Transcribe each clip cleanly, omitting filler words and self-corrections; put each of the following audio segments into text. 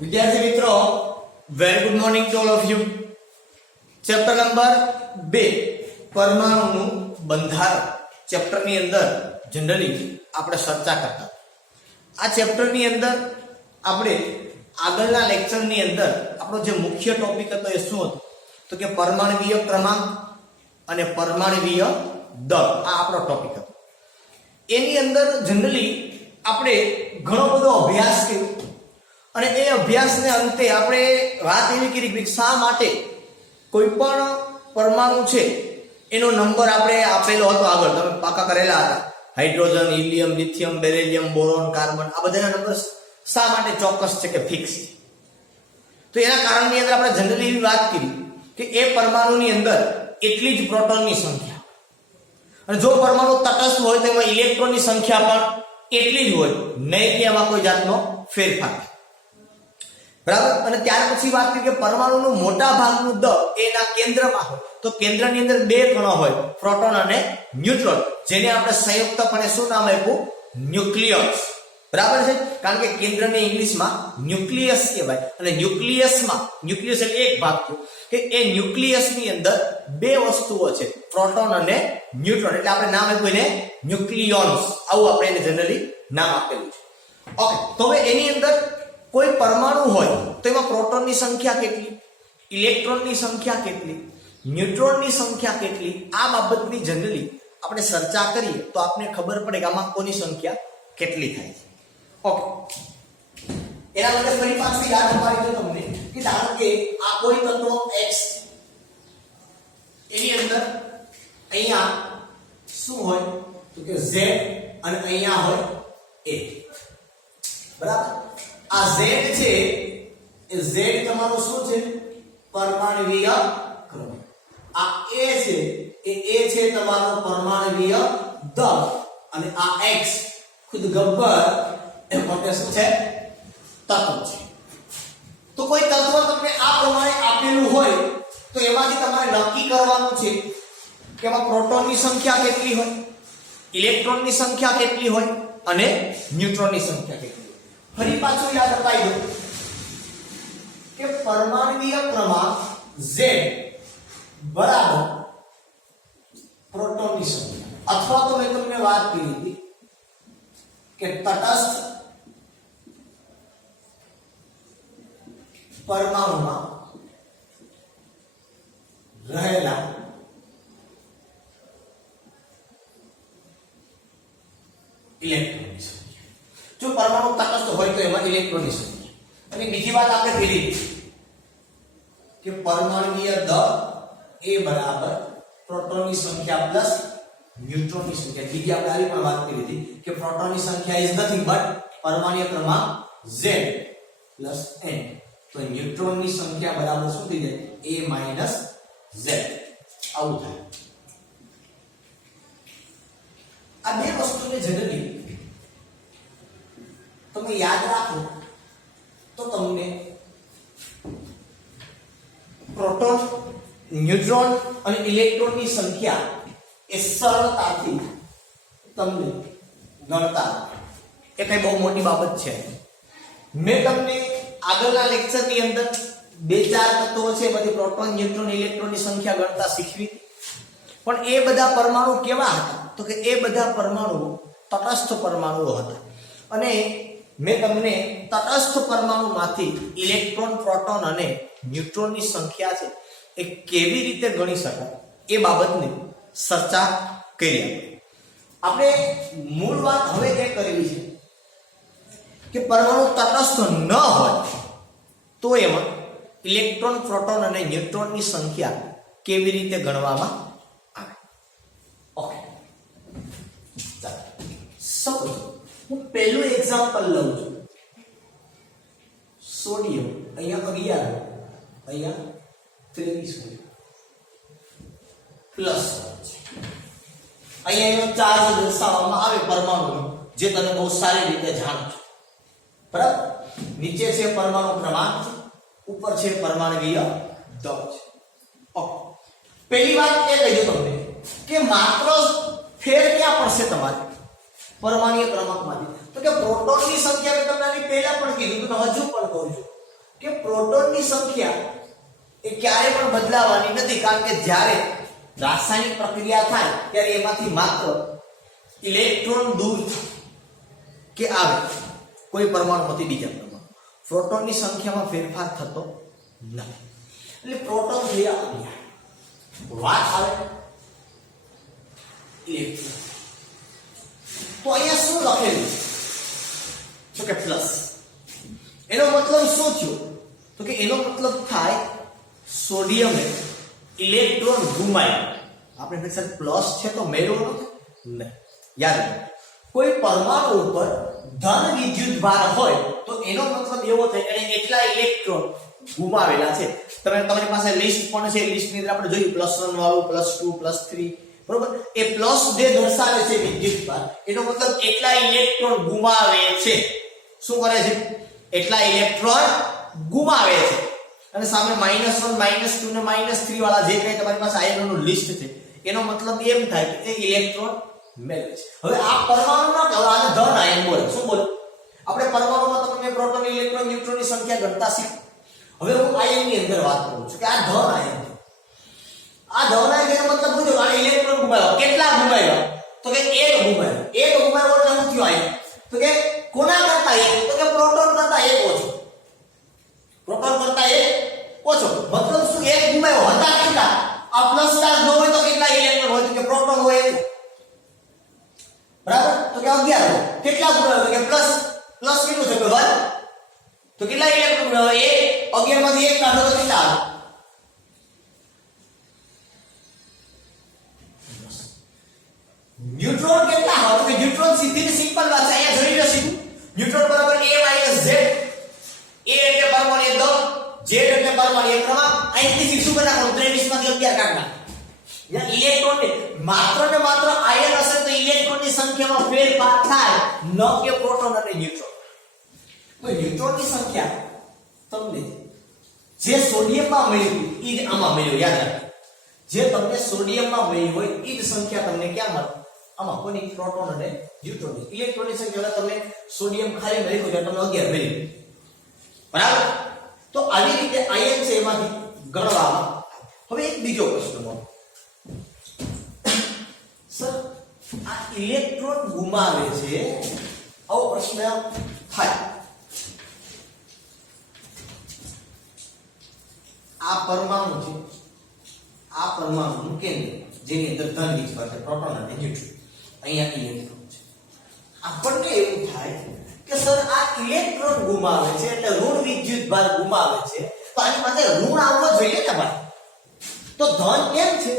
વિદ્યાર્થી મિત્રો, very good morning to all of you. Chapter number 2 પરમાણુનું બંધારણ ચેપ્ટરની અંદર જનરલી આપણે ચર્ચા કરતા. આ ચેપ્ટરની અંદર આપણે આગળના લેક્ચરની અંદર આપણો જે મુખ્ય ટોપિક હતો એ શું હતો તો કે પરમાણ્વીય ક્રમાંક અને પરમાણ્વીય દળ. આ આપણો ટોપિક હતો. એની અંદર જનરલી આપણે ઘણો બધો અભ્યાસ કર્યો અને એ અભ્યાસને અંતે આપણે વાત એવી કરી કે શા માટે કોઈ પણ પરમાણુ છે એનો નંબર આપણે આપેલો હતો. આગળ તમે પાકા કરેલા હતા, hydrogen, helium, lithium, beryllium, boron, carbon, આ બધાના નંબર શા માટે ચોક્કસ છે કે ફિક્સ છે. તો એના કારણની અંદર આપણે જનરલી એવી વાત કરી કે એ પરમાણુની અંદર એટલી જ પ્રોટોનની સંખ્યા, અને જો પરમાણુ તટસ્થ હોય તો એમાં ઇલેક્ટ્રોનની સંખ્યા પણ એટલી જ હોય, નહીં કે એમાં કોઈ જાતનો ફેરફાર. બરાબર. અને ત્યાર પછી વાત કરી કે પરમાણુનું મોટા ભાગનું દળ એના કેન્દ્રમાં હોય. તો કેન્દ્રની અંદર બે કણો હોય, પ્રોટોન અને ન્યુટ્રોન, જેને આપણે સંયુક્તપણે શું નામ આપ્યું? ન્યુક્લિયસ. બરાબર છે. કારણ કે કેન્દ્રને ઇંગ્લિશમાં ન્યુક્લિયસ કહેવાય. અને ન્યુક્લિયસમાં, ન્યુક્લિયસ એટલે એક ભાગ થયો કે એ ન્યુક્લિયસની અંદર બે વસ્તુઓ છે, પ્રોટોન અને ન્યુટ્રોન. એટલે આપણે નામ આપ્યું એને ન્યુક્લિયોન્સ. આવું આપણે એને જનરલી નામ આપેલું છે. ઓકે. તો હવે એની અંદર કોઈ પરમાણુ હોય તો એમાં પ્રોટોનની સંખ્યા કેટલી, ઇલેક્ટ્રોનની સંખ્યા કેટલી, ન્યુટ્રોનની સંખ્યા કેટલી, આ બાબતની જનરલી આપણે ચર્ચા કરીએ તો આપણે ખબર પડે કે આમાં કોની સંખ્યા કેટલી થાય છે. ઓકે. એના માટે ફરી પાછું યાદ અપાવી દો તમને કે ધારો કે આ કોઈ તત્વ x એની અંદર અહીંયા શું હોય તો કે z અને અહીંયા હોય a. બરાબર. આ z છે એ z તમારો શું છે? પરમાણ્વીય ક્રમાંક. આ a છે એ a છે તમારો પરમાણ્વીય દળ, અને આ x ખુદ ગબ્બર એ પોતે શું છે? તત્વ છે. તો કોઈ તત્વ તમને આ પ્રમાણે આપેલું હોય તો એમાંથી તમારે નક્કી કરવાનું છે કે એમાં પ્રોટોનની સંખ્યા કેટલી હોય, ઇલેક્ટ્રોનની સંખ્યા કેટલી હોય અને ન્યુટ્રોનની સંખ્યા કેટલી. ફરી પાછું યાદ અપાઈ દો કે પરમાણ્વીય ક્રમાંક Z બરાબર પ્રોટોનની સંખ્યા, અથવા તો મેં તમને વાત કરી હતી કે તટસ્થ પરમાણુમાં રહેલા ઇલેક્ટ્રોનની સંખ્યા. જો પરમાણુ તટસ્થ હોય તો એમાં ઇલેક્ટ્રોનની સંખ્યા. અને બીજી વાત આપણે કરી કે પરમાણુય દળ એ બરાબર પ્રોટોનની સંખ્યા પ્લસ ન્યુટ્રોનની સંખ્યા. બીજી આપણે આવી પણ વાત કરી હતી કે પ્રોટોનની સંખ્યા ઇઝ નથિંગ બટ પરમાણુય ક્રમાંક Z પ્લસ n. તો ન્યુટ્રોનની સંખ્યા બરાબર શું થઈ જાય? a minus z. આવું થાય. આ બે વસ્તુને જનરલી તમે યાદ રાખો તો તમને પ્રોટોન, ન્યુટ્રોન અને ઇલેક્ટ્રોનની સંખ્યા એ સરળતાથી તમને ગણતા. એ કઈ બહુ મોટી બાબત છે. મેં તમને આગળના લેક્ચરની અંદર બે ચાર તત્વો છે, બધી પ્રોટોન, ન્યુટ્રોન, ઇલેક્ટ્રોનની સંખ્યા ગણતા શીખવી. પણ એ બધા પરમાણુ કેવા હતા તો કે એ બધા પરમાણુ તટસ્થ પરમાણુઓ હતા. અને મેં તમને તટસ્થ પરમાણુમાંથી ઇલેક્ટ્રોન, પ્રોટોન અને ન્યુટ્રોનની સંખ્યા છે એ કેવી રીતે ગણી શકાય એ બાબતની ચર્ચા કરી. આપણે મૂળ વાત હવે એ કરવી છે કે પરમાણુ તટસ્થ ન હોય તો એમાં ઇલેક્ટ્રોન, પ્રોટોન અને ન્યુટ્રોનની સંખ્યા કેવી રીતે ગણવામાં આવે. ઓકે. ચાલો સપોઝ હું પહેલું એક્ઝામ્પલ લઉં છું. સોડિયમ અહીંયા 11, અહીંયા 23 પ્લસ અહીંયા એનો ચાર્જ દર્શાવવામાં આવે પરમાણુનો, જે તમે બહુ સારી રીતે જાણો છો. બરાબર. નીચે છે પરમાણુ ક્રમાંક, ઉપર છે પરમાણ્વીય દળ છે. ઓકે. પહેલી વાત એ કહી દઉં તમને કે માત્ર ફેર ક્યાં પડશે તમારે પરમાણ્વીય ક્રમાંકમાંથી તો કે પ્રોટોનની સંખ્યા મેં તમને પહેલા પણ કીધું તો હજુ પણ કહું છું કે પ્રોટોનની સંખ્યા એ ક્યારે પણ બદલાવાની નથી, કારણ કે જ્યારે રાસાયણિક પ્રક્રિયા થાય ત્યારે એમાંથી માત્ર ઇલેક્ટ્રોન દૂર થાય કે આવે કોઈ પરમાણુમાંથી બીજા પરમાણુ, પ્રોટોનની સંખ્યામાં ફેરફાર થતો નથી. એટલે પ્રોટોન થયા અગિયાર. વાત આવે ઇલેક્ટ્રોન, તો અહીંયા શું લખેલું છે કે પ્લસ. એનો મતલબ શું થયો? તો કે એનો મતલબ થાય સોડિયમે ઇલેક્ટ્રોન ગુમાવ્યો. આપણે હંમેશા પ્લસ છે તો મેળવવાનો નહીં. યાદ રાખો, કોઈ પરમાણુ ઉપર ધન વિદ્યુત ભાર હોય તો એનો મતલબ એવો થાય કે એટલા ઇલેક્ટ્રોન ગુમાવેલા છે. તમારી પાસે લિસ્ટ પણ છે, લિસ્ટની અંદર આપણે જોયું +1 વાળું, +2, +3, બરોબર. એ પ્લસ જે દર્શાવે છે વિદ્યુત ભાર, એનો મતલબ એટલા ઇલેક્ટ્રોન ગુમાવે છે. શું કરે છે? એટલા ઇલેક્ટ્રોન ગુમાવે છે. અને સામે -1, -2 ને -3 વાળા જે કંઈ તમારી પાસે આયનોનું લિસ્ટ છે, એનો મતલબ એમ થાય કે એ ઇલેક્ટ્રોન મેળવે છે. હવે આ પરમાણુ ના કહેવાય, આને ધન આયન બોલે. શું બોલે? આપણે પરમાણુમાં તમને પ્રોટોન, ઇલેક્ટ્રોન, ન્યુટ્રોનની સંખ્યા ગણતા શીખો. હવે હું આયનની અંદર વાત કરું છું કે આ ધન આયન છે. આ ધન આયન એનો મતલબ શું થયો? આને ઇલેક્ટ્રોન ગુમાવ્યા. કેટલા ગુમાવ્યા? તો કે એક ગુમાવ્યો. એક ગુમાવ્યો એટલે શું થયું આયન? તો કે કોના કરતા એક? તો કે પ્રોટોન કરતા એક ઓછો. પ્રોટોન કરતા એક ઓછો. મતલબ શું? એક ગુમાવ્યો. હતા કેટલા? આ પ્લસ ચાર્જ ન હોય તો કેટલા ઇલેક્ટ્રોન હોય? તો કે પ્રોટોન હોય એક. બરાબર? તો કે 11 હોય. કેટલા ગુમાવ્યો? તો કે પ્લસ કેટલું છે? 1. તો કેટલા ઇલેક્ટ્રોન ગુમાવ્યો? 1. 11 માંથી 1 કાઢો તો કેટલા આવે? ન્યુટ્રોન કેટલા હોય? તો કે ન્યુટ્રોન સીધી ને સિમ્પલ વાત છે. અહીંયા જોઈ લો સીધું. ન્યુટ્રોન બરાબર A - Z. A એટલે પરમાણુ એકમ, Z એટલે પરમાણુ એકમ. અહીંથી શું કરી નાખવાનું? 23 માંથી 11 કાઢ નાખો. જ્યાં ઇલેક્ટ્રોન ને માત્ર આયન હશે તો ઇલેક્ટ્રોનની સંખ્યામાં ફેરફાર થાય, ન કે પ્રોટોન અને ન્યુટ્રોન. તો ન્યુટ્રોનની સંખ્યા તમને જે સોડિયમમાં મળી એ જ આમાં મળ્યું. યાદ રાખો, જે તમને સોડિયમમાં મળી હોય એ જ સંખ્યા તમને ક્યાં મળે? આમાં કોની? પ્રોટોન અને ન્યુટ્રોન. ઇલેક્ટ્રોનની સંખ્યા તમને સોડિયમ ખાલી મળ્યું છે, તમને 11 મળ્યું. બરાબર? તો આવી રીતે આયન છે એમાંથી ગણવામાં. હવે એક બીજો પ્રશ્ન મળે, સર આ ઇલેક્ટ્રોન ગુમાવે છે, આવો પ્રશ્ન થાય. આ પરમાણુ છે, આ પરમાણુનું કેન્દ્ર જેની અંદર ધન વિજભાર છે, પ્રોટોન અને ન્યુટ્રોન. અહીંયા ઇલેક્ટ્રોન છે. આપણને એવું થાય કે સર આ ઇલેક્ટ્રોન ગુમાવે છે એટલે ઋણ વિદ્યુત ભાર ગુમાવે છે, તો આની માટે ઋણ આવવો જોઈએ ને ભાઈ. તો ધન કેમ છે?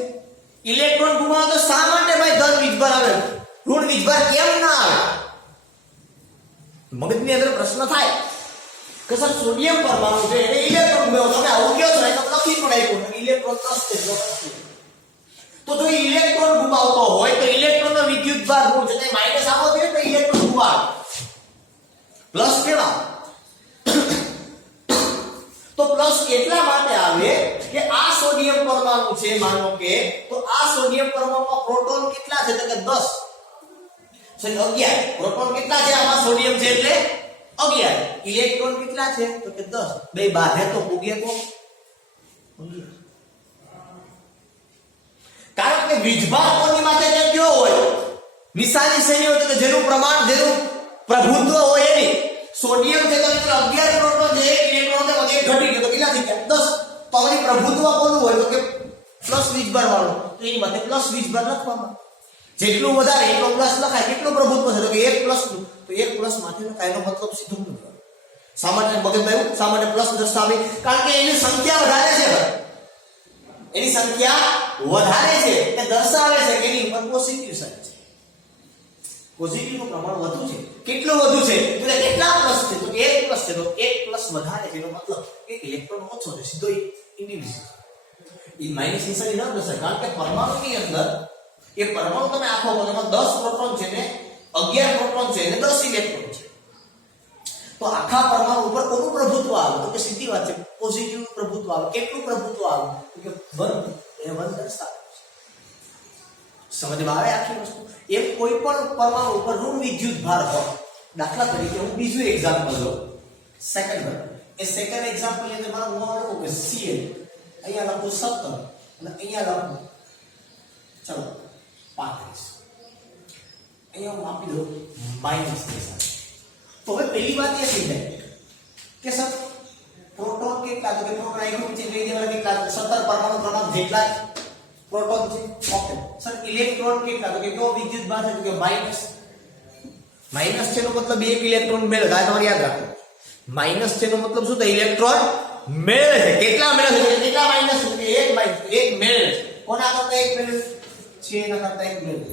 ઇલેક્ટ્રોન ગુમાવે તો શા માટે ભાઈ ધન વિજભાર આવે? ઋણ વિજભાર કેમ ના આવે? મગજની અંદર પ્રશ્ન થાય કે સર સોડિયમ પરમાણુ છે એટલે ઇલેક્ટ્રોન ગુમાવ્યો, તમે આવું કહો છો એટલે લખી પણ આપ્યું ઇલેક્ટ્રોન પ્લસ છે. તો જો ઇલેક્ટ્રોન ગુમાવતો હોય તો ઇલેક્ટ્રોનનો વિદ્યુત ભાર ઋણ છે, માઈનસ આવવો જોઈએ તો ઇલેક્ટ્રોન ગુમાવે. પ્લસ કેવા? તો પ્લસ એટલા માટે આવે કે આ સોડિયમ પરમાણુ છે, માનો કે તો આ સોડિયમ પરમાણુમાં પ્રોટોન કેટલા છે? તો કે 10 છે, 11. પ્રોટોન કેટલા છે આમાં? સોડિયમ છે એટલે 11. ઇલેક્ટ્રોન કેટલા છે? તો કે 10. બે બાધે તો પૂગે કો 11. કારણ કે વીજભાર કોની માથે કયો હોય? નિશાની શેની હોય? તો કે જેનું પ્રમાણ, જેનું પ્રભુત્વ હોય એની. સોડિયમ છે તો 11 પ્રોટોન છે, 1 ઇલેક્ટ્રોન છે, એક ઘટી ગયો તો કેટલા થઈ ગયા? 10. તો આની પ્રભુત્વ કોનું હોય? તો કે પ્લસ વીજભાર વાળું. તો એની માથે પ્લસ વીજભાર લખવામાં. જેટલું વધારે એટલો પ્લસ લખાય. કેટલું પ્રભુત્વ છે? તો કે 1 પ્લસ નું. તો 1 પ્લસ માથે લખાય. એનો મતલબ સીધું નથી. સામાન્ય મગજમાં એવું સામાન્ય પ્લસ દર્શાવી, કારણ કે એની સંખ્યા વધારે છે ભાઈ. એની સંખ્યા વધારે છે તે દર્શાવે છે કે એની ઉપર પોઝિટિવ સાઈન છે. પોઝિટિવ નું પ્રમાણ વધુ છે. કેટલું વધુ છે? એટલે કેટલા પ્લસ છે? તો 1 પ્લસ છે. તો 1 પ્લસ વધારે છે એનો મતલબ એક ઇલેક્ટ્રોન ઓછો છે, સીધો ઇન્ડિવિડ્યુઅલ. એ માઈનસ નિશાની ન દર્શાવે, કારણ કે પરમાણુની અંદર એ પરમાણુ તમે આખો બોલો એમાં 10 પ્રોટોન છે ને 11 પ્રોટોન છે ને 10 ઇલેક્ટ્રોન છે. તો આખા પરમાણુ ઉપર કોનું પ્રભુત્વ આવે? તો કે સીધી વાત છે પોઝિટિવ પ્રભુત્વ આવે. કેટલું પ્રભુત્વ આવે? તો કે 1. એ 1 દર્શાવે છે. સમજમાં આવે આખી વસ્તુ? એક કોઈ પણ પરમાણુ ઉપર ઋણ વિદ્યુત ભાર હોય, દાખલા તરીકે હું બીજું એક્ઝામ્પલ લઉં. સેકન્ડ એ સેકન્ડ એક્ઝામ્પલ ની અંદર મને લખો કે Cl અહીંયા લખું 17 અને અહીંયા લખું ચલો 35 અહીંયા માપી દો માઈનસ ની સાથે. તો હવે પહેલી વાત એ થઈ જાય કે સર પ્રોટોન કેટલા તો કે પ્રોટોન આઈનો છે લઈ દેવાના કેટલા 17 પરમાણુ ક્રમાંક જેટલા પ્રોટોન છે. ઓકે સર ઇલેક્ટ્રોન કેટલા તો કે કયો વિદ્યુત ભાર છે તો કે માઈનસ. માઈનસ છે નો મતલબ એક ઇલેક્ટ્રોન મેળવે આ તમારે યાદ રાખો. માઈનસ છે નો મતલબ શું થાય ઇલેક્ટ્રોન મેળવે છે. કેટલા મેળવે છે કેટલા માઈનસ છે કે એક માઈનસ એક મેળવે છે. કોના કરતા એક મેળવે છે એના કરતા એક મેળવે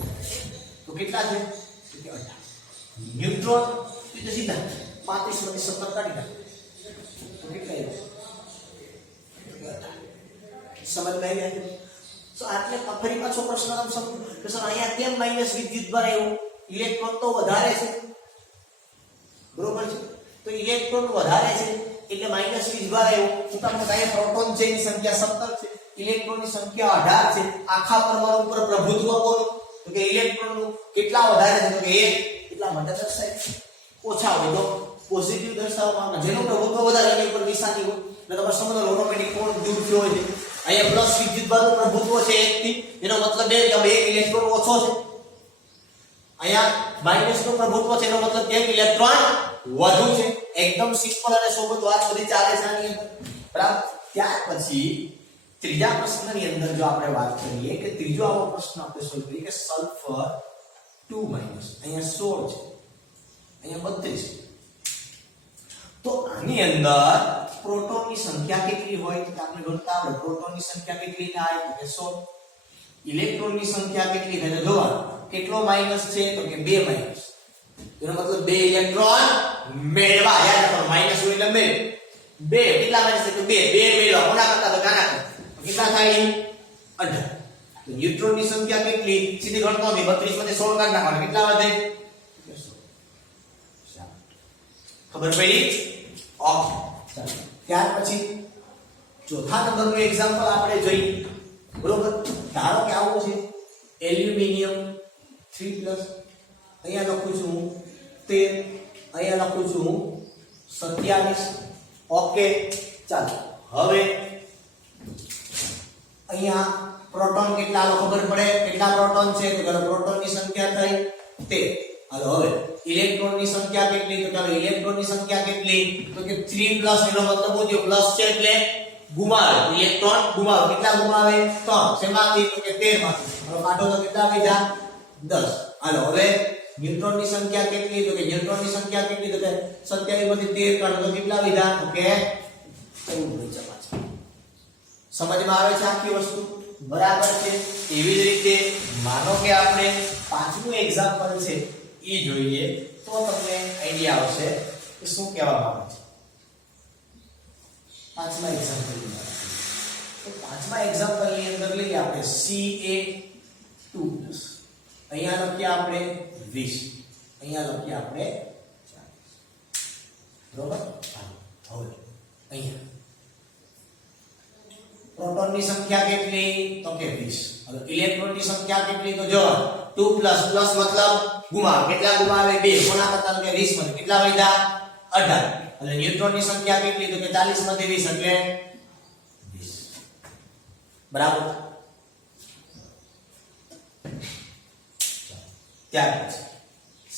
તો કેટલા છે કે 18. ન્યુટ્રોન તો સીધા 35 માંથી 17 કાઢી નાખો તો કેટલા આવે સમજ નહીં આવે. તો આટલે ફરી પાછો પ્રશ્ન આમ સમજો કે સર અહીંયા કેમ માઈનસ વિદ્યુત ભાર આવ્યો ઇલેક્ટ્રોન તો વધારે છે બરોબર છે તો ઇલેક્ટ્રોન વધારે છે એટલે માઈનસ વીજ ભાર આવ્યો. તો તમને કાંઈ પ્રોટોન છે ની સંખ્યા 17 છે ઇલેક્ટ્રોનની સંખ્યા 18 છે. આખા પરમાણુ પર પ્રભુત્વ કોનું તો કે ઇલેક્ટ્રોનનું કેટલા વધારે છે તો કે 1 એટલા માટે દર્શાય. ઓછા હોય તો પોઝિટિવ દર્શાવવામાં જેનું પ્રભુત્વ વધારે એની ઉપર નિશાની હોય એટલે તમારે સમજો ઓટોમેટિક કોણ દૂર થયો હોય છે. અહીંયા પ્લસ વિદ્યુત ભારનું પ્રભુત્વ છે 1 થી એનો મતલબ એ કે એક ઇલેક્ટ્રોન ઓછો છે. અહીંયા માઈનસ નું પ્રભુત્વ છે એનો મતલબ એક ઇલેક્ટ્રોન વધુ છે. એકદમ સિમ્પલ અને સોબત વાત બધી ચાલે છે આની અંદર બરાબર. ત્યાર પછી ત્રીજા પ્રશ્નની અંદર જો આપણે વાત કરીએ કે ત્રીજો આવો પ્રશ્ન આપણે સોલ્વ કરીએ કે સલ્ફર 2 માઈનસ અહીંયા 16 છે અહીંયા 32 છે. તો આની અંદર પ્રોટોનની સંખ્યા કેટલી હોય તો આપણે ગણતા આપણે પ્રોટોનની સંખ્યા કેટલી થાય તો કે 16. ઇલેક્ટ્રોનની સંખ્યા કેટલી થાય તો જોવા કેટલો માઈનસ છે તો કે 2 માઈનસ. એનો મતલબ 2 ઇલેક્ટ્રોન મેળવા યાદ રાખો માઈનસ હોય એટલે 2 કેટલા માઈનસ છે તો 2 મેળવા કોના કરતા તો કાના કરતા કેટલા થાય 18. તો ન્યુટ્રોનની સંખ્યા કેટલી સીધી ગણતો નથી 32 માંથી 16 કાઢ નાખવાના કેટલા વધે ખબર પડી. ઓકે ચાલો ત્યાર પછી ચોથા નંબરનું એક્ઝામ્પલ આપણે જોઈએ બરોબર. ધારો કે આવું છે એલ્યુમિનિયમ 3+ અહીંયા લખું છું 13 અહીંયા લખું છું 27. ઓકે ચાલો હવે અહીંયા પ્રોટોન કેટલા આલો ખબર પડે કેટલા પ્રોટોન છે તો ચાલો પ્રોટોનની સંખ્યા થઈ 13. હાલો હવે ઇલેક્ટ્રોનની સંખ્યા કેટલી તો ચાલો ઇલેક્ટ્રોનની સંખ્યા કેટલી તો કે 3+ એનો મતલબ શું થયો પ્લસ છે એટલે ગુમાવે ઇલેક્ટ્રોન ગુમાવે કેટલા ગુમાવે 3 શેમાંથી તો કે 13 માંથી. હવે કાઢો તો કેટલા વધ્યા 10. હાલો હવે ન્યુટ્રોનની સંખ્યા કેટલી તો કે ન્યુટ્રોનની સંખ્યા કેટલી તો કે 27 માંથી 13 કાઢો તો કેટલા વધ્યા તો કે 14 વધ્યા. સમજમાં આવે છે આખી વસ્તુ બરાબર છે. એવી જ રીતે માનો કે આપણે પાંચમું એક્ઝામ્પલ છે એ જોઈએ તો તમને આઈડિયા આવશે કે શું કહેવામાં આવે છે. પાંચમા એક્ઝામ્પલ તો પાંચમા એક્ઝામ્પલ ની અંદર લઈએ આપણે Ca2+ અહીંયા લખીએ આપણે 20 અહીંયા લખીએ આપણે 40 બરોબર. હવે અહીંયા પ્રોટોનની સંખ્યા કેટલી તો કે 20. હવે ઇલેક્ટ્રોનની સંખ્યા કેટલી તો જો 2+ પ્લસ મતલબ ગુમાવે કેટલા ગુમાવે 2 કોના કરતા તો કે 20 માંથી કેટલા વધ્યા 18. અને ન્યુટ્રોનની સંખ્યા કેટલી તો કે 40 માંથી 20 એટલે 20 બરાબર. ત્યાર પછી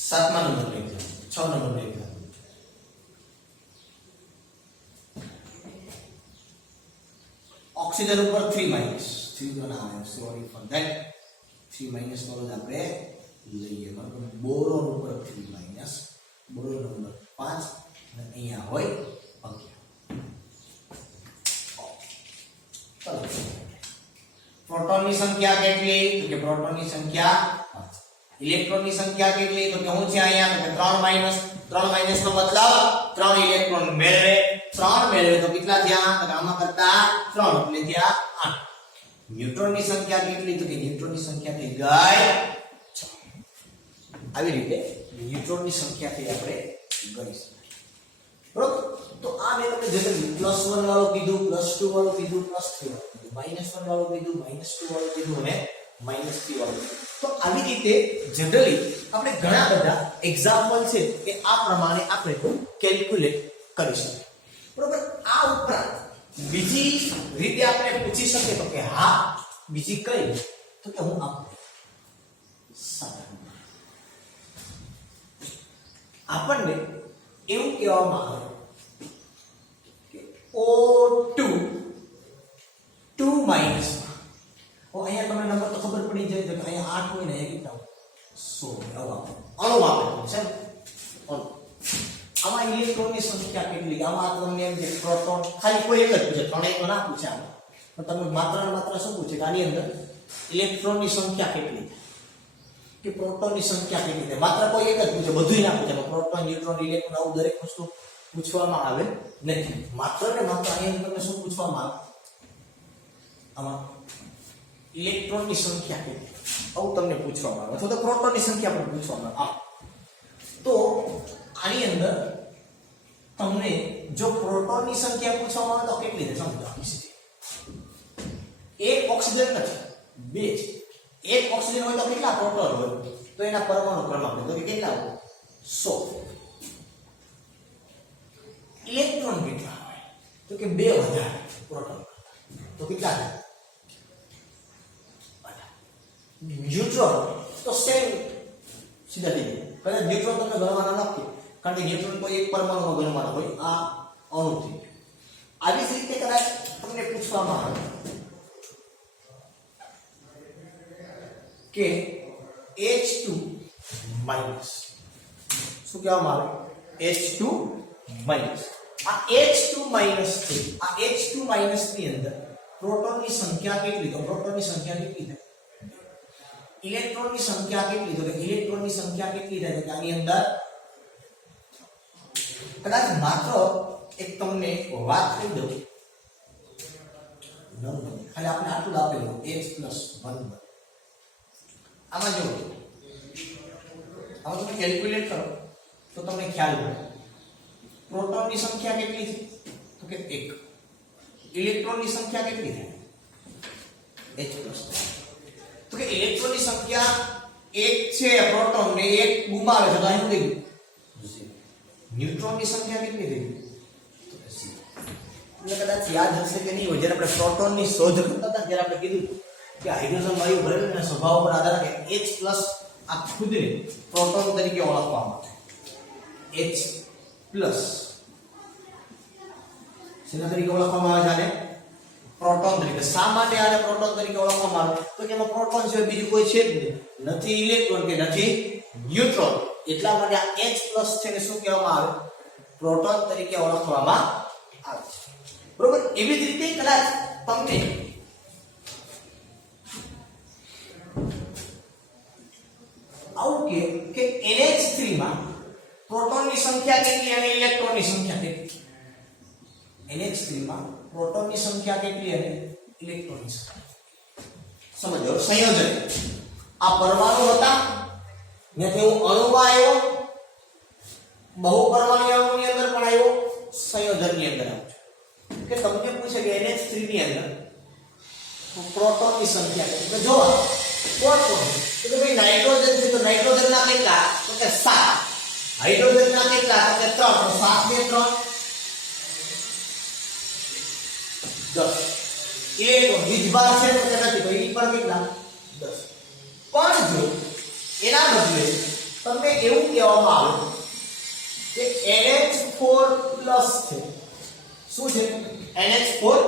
સાતમા નંબર લઈ જાઓ 6 નંબર લઈ જાઓ. ઓક્સિજન ઉપર 3 માઈનસ 3 નો નામ છે સોરી ફોર ધેટ 3 માઈનસ નો જ આપણે લઈએ. બરાબર બોરોન ઉપર 3 માઈનસ બોરોન નંબર 5 અને અહીંયા હોય 11. ચલો પ્રોટોનની સંખ્યા કેટલી તો કે પ્રોટોનની સંખ્યા 5. ઇલેક્ટ્રોનની સંખ્યા કેટલી તો કે હું છે અહીંયા તો કે 3 માઈનસ નો મતલબ 3 ઇલેક્ટ્રોન મેળવે 3 મેળવે તો કેટલા થયા તો આમાં કરતા 3 એટલે થયા 8. ન્યુટ્રોનની સંખ્યા કેટલી તો કે ન્યુટ્રોનની સંખ્યા થઈ ગઈ 6. આવી રીતે ન્યુટ્રોનની સંખ્યા થઈ આપણે ગણી શકાય બરોબર. તો આ મેં તમને જનરલી +1 વાળું કીધું +2 વાળું કીધું +3 વાળું કીધું -1 વાળું કીધું -2 વાળું કીધું અને -3 વાળું. તો આવી રીતે જનરલી આપણે ઘણા બધા એક્ઝામ્પલ છે કે આ પ્રમાણે આપણે કેલ્ક્યુલેટ કરી શકીએ. બરોબર. આ ઉપરાંત બીજી રીતે આપણે પૂછી શકીએ તો કે હા બીજી કઈ, તો કે હું આપું આપણને એવું કહેવામાં આવે કે O2 2 માઈનસ અહીંયા તમને નંબર તો ખબર પડી જાય કે અહીંયા 8 હોય ને અહીંયા કેટલા 16 આવો અણુ આપે છે અણુ. આમાં ઇલેક્ટ્રોનની સંખ્યા કેટલી, આમાં તમને એમ કે પ્રોટોન ખાલી કોઈ એક જ પૂછે, ત્રણેય તો ના પૂછે આમાં, પણ તમે માત્ર ને માત્ર શું પૂછે કે આની અંદર ઇલેક્ટ્રોનની સંખ્યા કેટલી કે પ્રોટોનની સંખ્યા કેટલી છે, માત્ર કોઈ એક જ પૂછે, બધું ના પૂછે. પ્રોટોન ન્યુટ્રોન ઇલેક્ટ્રોન આવું દરેક વસ્તુ પૂછવામાં આવે નથી. માત્ર ને માત્ર અહીંયા તમને શું પૂછવામાં આવે, આમાં ઇલેક્ટ્રોનની સંખ્યા કેટલી આવું તમને પૂછવામાં આવે, અથવા તો પ્રોટોનની સંખ્યા પણ પૂછવામાં આવે. તો આની અંદર તમને જો પ્રોટોનની સંખ્યા પૂછવામાં આવે તો કેટલી છે સમજો. એક ઓક્સિજન નથી, બે છે. એક ઓક્સિજન હોય તો કેટલા પ્રોટોન હોય, તો એના પરમાણુ ક્રમાંક તો કેટલા હોય 100. ઇલેક્ટ્રોન કેટલા હોય તો કે બે વધારે પ્રોટોન, તો કેટલા થાય. ન્યુટ્રોન તો સેમ સીધા થઈ જાય. કદાચ ન્યુટ્રોન તમને ગણવાના નથી, કારણ કે ન્યુટ્રોન કોઈ એક પરમાણુમાં ગણવાના હોય, આ અણુથી. આવી જ રીતે કદાચ તમને પૂછવામાં આવે કે H2 માઈનસ, શું કહેવામાં આવે H2 માઈનસ. આ H2 માઈનસ છે, આ H2 માઈનસ ની અંદર પ્રોટોનની સંખ્યા કેટલી, તો પ્રોટોનની સંખ્યા કેટલી થાય, ઇલેક્ટ્રોનની સંખ્યા કેટલી, તો ઇલેક્ટ્રોનની સંખ્યા કેટલી થાય, તો આની અંદર કદાચ માત્ર એક તમને વાત કહી દઉં, ખાલી આપણે આટલું આપેલું H+1. આમાં જો આમાં તમે કેલ્ક્યુલેટ કરો તો તમને ખ્યાલ પડે પ્રોટોનની સંખ્યા કેટલી છે, તો કે 1. ઇલેક્ટ્રોનની સંખ્યા કેટલી થાય H+. તો કે ઇલેક્ટ્રોનની સંખ્યા 1 છે, પ્રોટોન ને 1 ગુમાવે છે, તો અહીં થઈ ગયું 0. ન્યુટ્રોનની સંખ્યા કેટલી થઈ ગઈ, તો કે 0. તમને કદાચ યાદ હશે કે નહીં હોય, જ્યારે આપણે પ્રોટોનની શોધ કરતા હતા ત્યારે આપણે કીધું કે હાઇડ્રોજન વાયુ ભરેલું સ્વભાવ પર આધાર રાખે H+ આ ખુદને પ્રોટોન તરીકે ઓળખવામાં આવે. H+ શેના તરીકે ઓળખવામાં આવે છે, આને પ્રોટોન તરીકે. શા માટે આને પ્રોટોન તરીકે ઓળખવામાં આવે, તો કે એમાં પ્રોટોન સિવાય બીજું કોઈ છે જ નહીં, નથી ઇલેક્ટ્રોન કે નથી ન્યુટ્રોન. એટલા માટે આ H+ છે ને શું કહેવામાં આવે, પ્રોટોન તરીકે ઓળખવામાં આવે છે. બરોબર. એવી જ રીતે કદાચ તમને આવું કે NH3 માં પ્રોટોનની સંખ્યા કેટલી અને ઇલેક્ટ્રોનની સંખ્યા કેટલી. NH3 માં પ્રોટોનની સંખ્યા કેટલી અને ઇલેક્ટ્રોનની સંખ્યા. સમજો સંયોજન, આ પરમાણુ હતા ને તેઓ અણુમાં આવ્યો, બહુ પરમાણુ અણુની અંદર પણ આવ્યો, સંયોજનની અંદર આવ્યો. કે તમને પૂછે કે NH3 ની અંદર પ્રોટોનની સંખ્યા કેટલી, તો જોવા પ્રોટોન તો કે ભાઈ નાઇટ્રોજન છે, તો નાઇટ્રોજનના કેટલા, તો કે 7. હાઇડ્રોજનના કેટલા, તો કે 3. તો 7 ને 3 10. ઇલેક્ટ્રોન વીજભાર છે તો કે નથી, તો ઈ પણ કેટલા 10. પણ જો એના બદલે તમને એવું કહેવામાં આવે કે NH4+ છે, શું છે NH4+,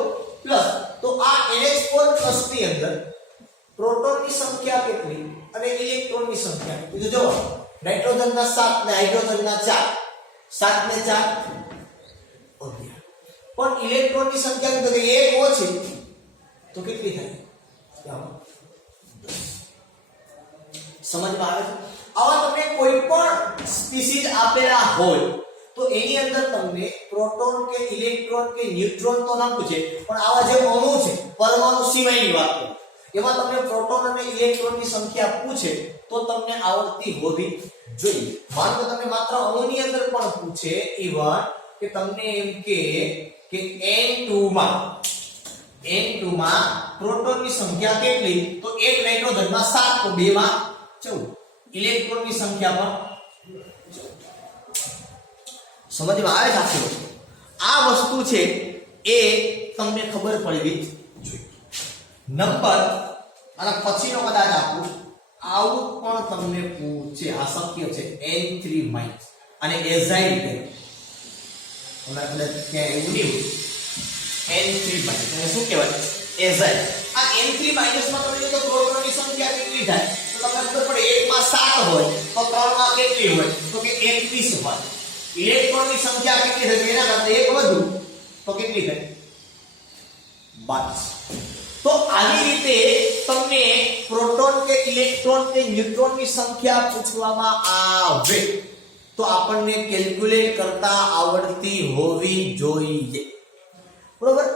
તો આ NH4+ ની અંદર પ્રોટોનની સંખ્યા કેટલી અને ઇલેક્ટ્રોનની સંખ્યા કેટલી. તો જો નાઇટ્રોજનના 7 ને હાઇડ્રોજનના 4, 7 ને 4 11. પણ ઇલેક્ટ્રોનની સંખ્યા તો કે 1 ઓછી, તો કેટલી થાય, સમજમાં આવે છે. આવા તમને કોઈ પણ સ્પીસીઝ આપેલા હોય તો એની અંદર તમને પ્રોટોન કે ઇલેક્ટ્રોન કે ન્યુટ્રોન તો ના પૂછે, પણ આવા જે અણુ છે પરમાણુ સિવાયની વાત કરો એમાં તમને પ્રોટોન અને ઇલેક્ટ્રોનની સંખ્યા પૂછે તો તમને આવડતી હોવી જોઈએ. માનો તમને માત્ર અણુની અંદર પણ પૂછે, ઇવન કે તમને એમ કે N2 માં પ્રોટોનની સંખ્યા કેટલી, તો એક નાઇટ્રોજનમાં 7, તો 2 માં 14. ઇલેક્ટ્રોનની સંખ્યા પણ સમજમાં આવે છે આખી વસ્તુ. આ વસ્તુ છે એ તમને ખબર પડવી જોઈએ. નંબર અને પછીનો કદાચ આપું આવું પણ તમને પૂછે. આ શક્ય છે N3 માઇનસ અને એઝાઇલ કે કદાચ ક્યાં એવું નહીં N3 માઇનસ અને શું કહેવાય એઝાઇલ. આ N3 માઇનસ માં તમે તો પ્રોટોનની સંખ્યા કેટલી થાય તો તમને ખબર પડે 1 માં 7 હોય તો 3 માં કેટલી હોય તો કે 21 હોય. ઇલેક્ટ્રોનની સંખ્યા કેટલી થાય એના કરતા એક વધુ તો કેટલી થાય 22. તો આવી રીતે તમને પ્રોટોન કે ઇલેક્ટ્રોન કે ન્યુટ્રોનની સંખ્યા પૂછવામાં આવે તો આપણને કેલ્ક્યુલેટ કરતા આવડતી હોવી જોઈએ. બરોબર.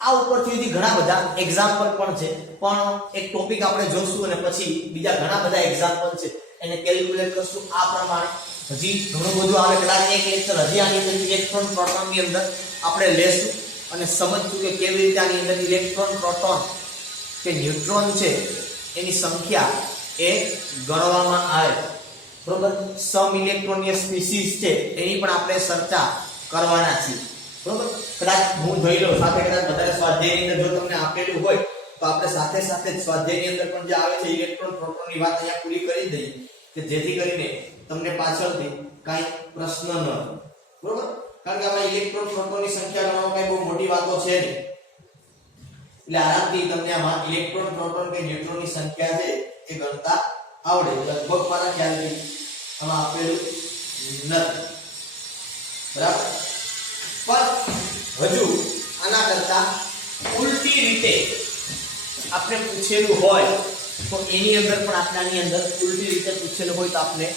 આ ઉપરથી ઘણા બધા એક્ઝામ્પલ પણ છે, પણ એક ટોપિક આપણે જોશું અને પછી બીજા ઘણા બધા એક્ઝામ્પલ છે એને કેલ્ક્યુલેટ કરશું આ પ્રમાણે. હજી ઘણું બધું આવે, કદાચ એક લેક્ચર હજી આની અંદર ઇલેક્ટ્રોન પ્રોટોન ની અંદર આપણે લેશું અને સમજશું કે કેવી રીતે આની અંદર ઇલેક્ટ્રોન પ્રોટોન કે ન્યુટ્રોન છે એની સંખ્યા એ ગણવામાં આવે. બરોબર. સમ ઇલેક્ટ્રોનીય સ્પીસીસ છે એની પણ આપણે ચર્ચા કરવાના છીએ. બરોબર. કદાચ હું જોઈ લઉં સાથે કદાચ વધારે સ્વાધ્યાયની અંદર જો તમને આપેલું હોય તો આપણે સાથે સાથે જ સ્વાધ્યાયની અંદર પણ જે આવે છે ઇલેક્ટ્રોન પ્રોટોનની વાત અહીંયા પૂરી કરી દઈએ કે જેથી કરીને તમને પાછળથી કાંઈ પ્રશ્ન ન રહે. બરોબર. કારણ કે આમાં ઇલેક્ટ્રોન પ્રોટોનની સંખ્યા ગણવામાં કઈ બહુ મોટી વાતો છે નહીં, એટલે આરામથી તમને આમાં ઇલેક્ટ્રોન પ્રોટોન કે ન્યુટ્રોનની સંખ્યા છે એ ગણતા આવડે. લગભગ મારા ખ્યાલથી આમાં આપેલું નથી. બરાબર. પણ હજુ આના કરતા ઉલટી રીતે આપણે પૂછેલું હોય તો એની અંદર પણ આપણાની અંદર ઉલટી રીતે પૂછેલું હોય તો આપણે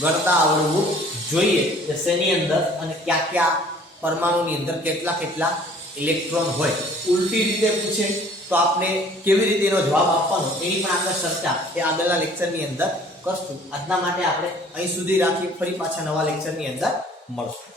ગણતા આવડવું જોઈએ કે શેની અંદર અને કયા કયા પરમાણુની અંદર કેટલા કેટલા ઇલેક્ટ્રોન હોય. ઉલટી રીતે પૂછે તો આપણે કેવી રીતે એનો જવાબ આપવાનો એની પણ આપણે ચર્ચા એ આગળના લેક્ચરની અંદર કરશું. આજના માટે આપણે અહીં સુધી રાખી, ફરી પાછા નવા લેક્ચરની અંદર મળશું.